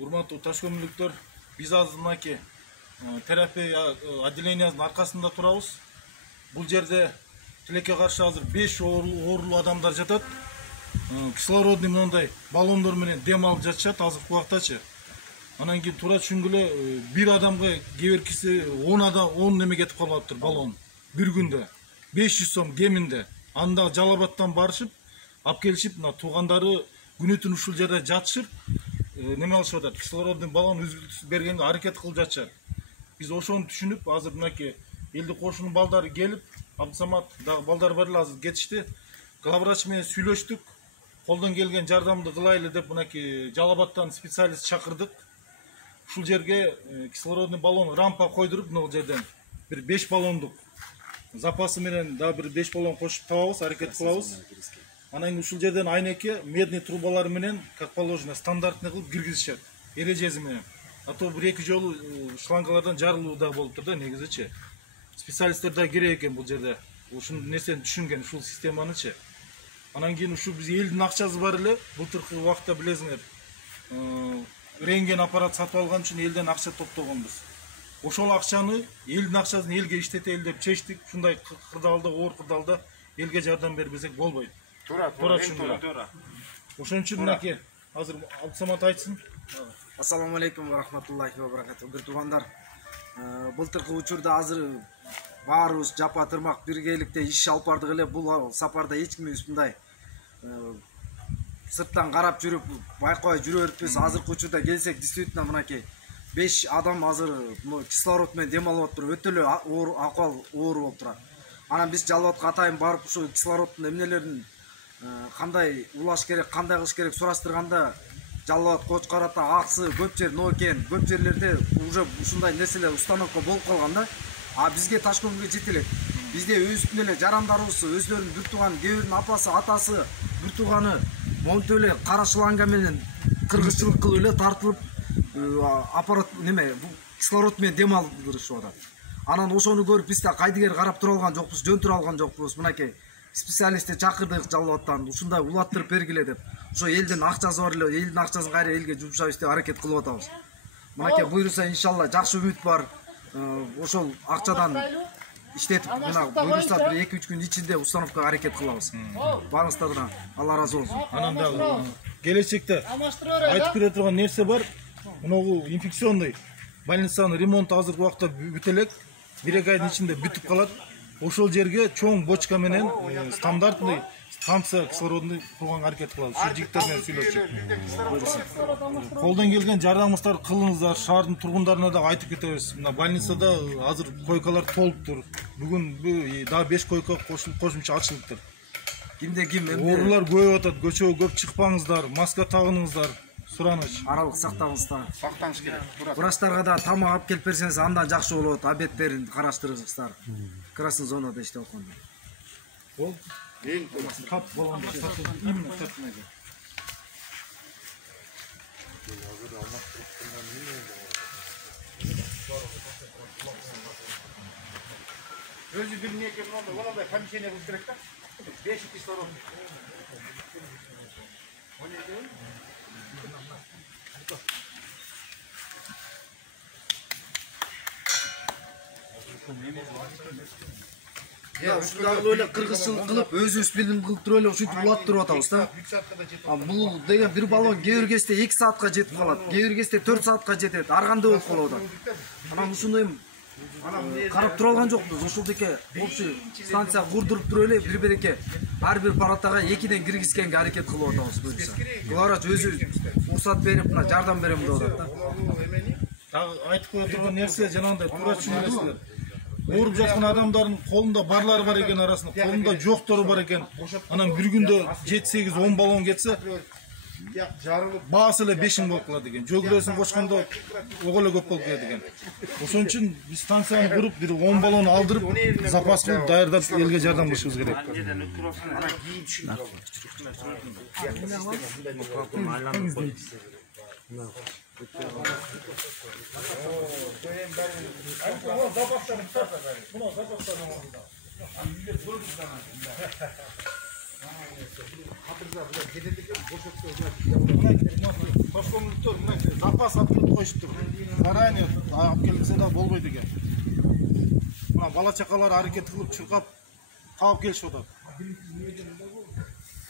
Урматтуу таш көмүлүктөр, биз азыр мынакей терапия отделениясынын аркасында турабыз. Бул жерде тилекке каршы азыр 5 оорулуу адамдар жатат. Кислородный мындай баллондор менен дем алып жатышат азыркы убактачы. Анан кийин туура түшүнгүлө бир адамга кеберкиси 10 неме кетип калыптыр баллон. Бир күндө 500 сом кеминде. Анда Жалал-Абадтан барышып, алып келишип, мына туугандары күнү-түн ушул жерде жатышып, неме алышып атат. Кислородный баллон үзгүлтүсү бергенге аракет кылып жатышат. Биз ошону түшүнүп, азыр мынакей элди кошунун балдары келип, Абдусамат дагы балдар бар эле азыр кетишти. Главврач менен сүйлөштүк. Колдон келген жардамды кылайлы деп мынакей Жалал-Абадтан специалист чакырдык. Ушул жерге кислородный баллон рампа койдуруп, мына жерден бир 5 баллондук запасы менен дагы бир 5 баллон кошуп табабыз, аракет кылабыз. Анан кийин ушул жерден айнеке медный трубалар менен, как положено, стандартный кылып киргизишет, эрежеси менен. А то бир-эки жолу шлангалардан жарылуу да болуптур да негизичи. Специалисттер да керек экен бул жерде. Ушул нерсени түшүнген, ушул системанычы. Анан кийин ушул биз элдин акчасы бар эле. Былтыркы убакта билесиңер, рентген аппарат сатып алган үчүн элден акча топтогонбуз. Ошол акчаны элдин акчасын элге иштетели деп чечтик. Ушундай кырдаалда, оор кырдаалда элге жардам бербесек болбойт. Туура түшүндүр. Ошон үчүн мынакей азыр Абдусамат айтсын. Ассаламу алейкум ва рахматуллахи ва баракату. Бир туугандар, былтыркы учурда азыр баарыбыз жапа тырмак биргеликте иш алып бардык эле. Бул сапарда эч кимибиз мындай сырттан карап жүрүп байкабай жүрө бербиз. Азыркы учурда келсек, действительно мынакей 5 адам азыр кислород менен дем алып атыптыр. Өтө эле акыбал оор болуп турат. Анан биз Жалал-Абадка атайын барып ушу кислороддун эмнелерин кандай улаш керек, кандай кылыш керек сураштырганда, Жалал-Абад, Кочкор Ата, Аксы, көп жер Нокен, көп жерлерде уже ушундай нерселер установка болуп калган да. А бизге Ташкөмүлгө жете элек. Бизде өзүбүздүн эле жарандарыбыз, өздөрүнүн бир тууган, кээ биринин апасы, атасы, бир тууганы монтип эле кара шланга менен кыргызчылык кылып эле тартылып аппарат неме кислород менен дем алдырышып атат. Анан ошону көрүп биз да кайдыгер карап тура алган жокпуз, жөн тура алган жокпуз. Мынакей специалистти чакырдык Жалал-Абадтан, ушундай улаттырып бергиле деп. Ошо элдин акчасы бар эле, элдин акчасын кайра элге жумшайбыз деп аракет кылып атабыз. Мынакей буйруса иншалла жакшы үмүт бар. Ошол акчадан иштетип, мына буйруса бир 2-3 күн ичинде установкага аракет кылабыз. Баарыңыздардан Алла разы болсун. Анан дагы келечекте айтып бере турган нерсе бар. Мынагу инфекционный больницанын ремонту азыркы убакта бүтө элек. 1-2 айдын ичинде бүтүп калат. Ошол жерге чоң бочка менен стандартный станция кислородный курганга аракет кылабыз. Ушу жигиттер менен сүйлөшүп. Колдон келген жардамыңыздар кылыңыздар. Шаардын тургундарына да айтып кетебиз. Мына больницада азыр койкалар толуптур. Бүгүн дагы 5 койка кошумча ачылыптыр. Кимде ким оорулар көбөйүп атат. Көчөгө көп чыкпаңыздар, маска тагыңыздар. Сураныч. Аралык сактаңыздар. Сактаныш керек. Врачтарга да тамак алып келип берсеңиз, андан жакшы болот. Обедтерин караштырыңыздар. Красный зонада иштеп атканда. Бол. Кап болгондо именно тартмайды. Өзү билмей экен, ондай помещение кылыш керек да. 5 кислород. Ушундагы эле кыргызчылык кылып, өзүбүз билим кылып туруп эле ушинтип улаттырып атабыз да. Бул деген бир баллон кээ бир кезде 2 саатка жетип калат, кээ бир кезде 4 саатка жетет, ар кандай болуп калып атат. Анан ушуну карап тура алган жокпуз. Ушулдуке общий станция курдуруп туруп эле бир-бирике ар бир палатага 2ден киргизгенге аракет кылып атабыз буюрса. Главврач өзү уруксат берип, мына жардам берем деп атат да. Дагы айтып кое турган нерсе жанагындай туура түшүнөсүздөр. Ооруп жаткан адамдардын колунда барлары бар экен, арасында колунда жоктору бар экен. Анан бир күндө 7-8-10 баллон кетсе, баасы эле 5 болуп калат экен. Жөгүлөсүн кошкондо ого эле көп болуп кетет экен. Ошон үчүн биз станцияны куруп, бир 10 баллон алдырып, запас кылып даярдап элге жардам беришибиз керек. Toshko'mliklar mына запас olib kelib qo'yishibdi. Заранее olib kelsa da bo'lmaydi ekan. Mana bola chaqalar harakat qilib chirqab tavib kelishib o'tadi.